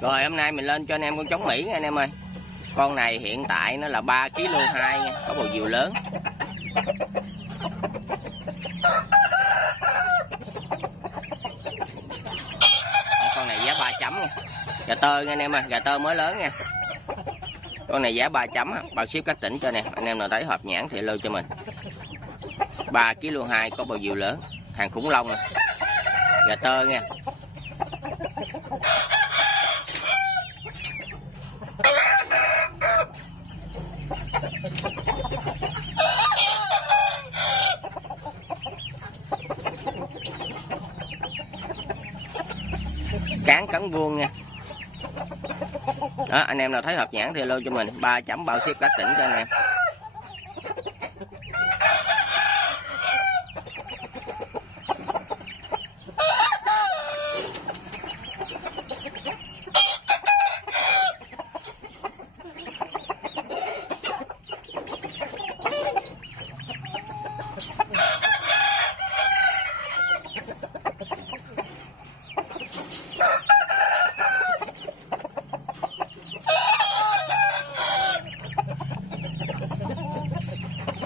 Rồi hôm nay mình lên cho anh em con trống Mỹ nha anh em ơi. Con này hiện tại nó là 3 kg 2 nha, có bầu diều lớn. Con này giá 3 chấm nha. Gà tơ nha anh em ơi, gà tơ mới lớn nha. Con này giá 3 chấm, bao ship các tỉnh cho nè. Anh em nào thấy hộp nhãn thì lưu cho mình. 3 kg 2 có bầu diều lớn, hàng khủng long nè. Gà tơ nha. Cán cấn vuông nha. Đó, anh em nào thấy hộp nhãn thì lưu cho mình. 3 chấm bao ship các tỉnh cho anh em.